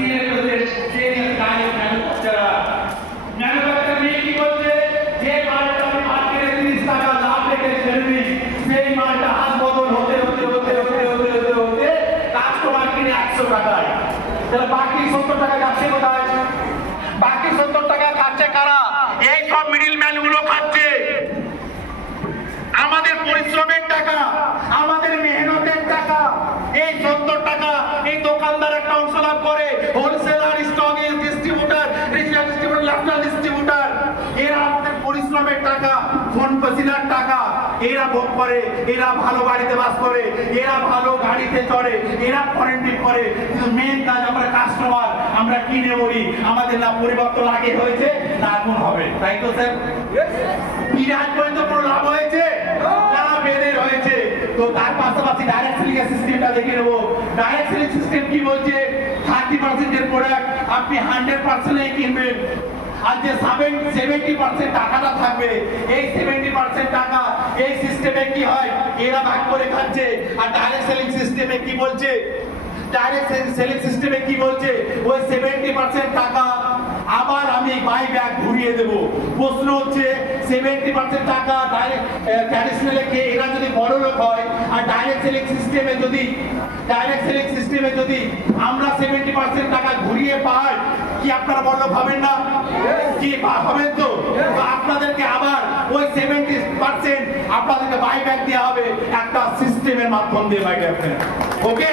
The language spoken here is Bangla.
CA project training direct manufacturer নিয়ে কি বলছে যে মালটা আমি মার্কেটে 30 টাকা লাভ রেখে ফেলবি সেই মালটা হাত বদল হতে কাস্টমার কিনে 100 টাকায়, তাহলে বাকি 70 টাকা যাচ্ছে কোথায়? বাকি 70 টাকা খাচ্ছে কারা? এই সব মিডল ম্যান গুলো খাচ্ছে। আমাদের পরিশ্রমের টাকা, আমাদের মেহনতের টাকা, এই 70 টাকা এই দোকানদার একটা অংশ লাভ করে, হোলসেলার, স্টকের distributor, retail distributor, national distributor, এরা আমাদের পরিশ্রমের টাকা, ফোন পসিনার টাকা এরা ভোগ করে, এরা ভালো বাড়িতে বাস করে, এরা ভালো গাড়িতে চড়ে, এরা কোয়ারেন্টাইন করে। কিন্তু মেন কাজ আমরা কাস্টমার, আমরা কিনে মরি, আমাদের না পরিবর্তন আগে হয়েছে না এখন হবে, তাই তো স্যার? বিরাট পর্যন্ত কোনো লাভ হয়েছে না বেদের হয়েছে। তো তার পাশাপাশি ডাইরেক্ট সেলিং সিস্টেমটা দেখে নেবো। ডাইরেক্ট সেলিং সিস্টেম কি বলছে? 30% এর প্রোডাক্ট আপনি 100% এ কিনবেন, আর যে 70% টাকাটা থাকবে, এই 70% টাকা এই সিস্টেমে কি হয় এরা ভাগ করে খাচ্ছে। আর ডাইরেক্ট সেলিং সিস্টেমে কি বলছে? ডাইরেক্ট সেলিং সিস্টেমে কি বলছে? ওই 70% টাকা আবার আমি বাই ব্যাক ঘুরিয়ে দেব। প্রশ্ন হচ্ছে 70% টাকা ডাইরেক্ট ট্র্যাডিশনালে কে এরা যদি বড় লোক হয়, আর ডাইরেক্ট সেলিং সিস্টেমে যদি আমরা 70% টাকা ঘুরিয়ে পাই, কি আপনারা বড় লোক হবেন না? কি হবেন? তো আপনাদেরকে আবার ওই 70% আপনাদেরকে বাই ব্যাক দেওয়া হবে একটা সিস্টেমের মাধ্যম দিয়ে, বাই ব্যাক। ওকে।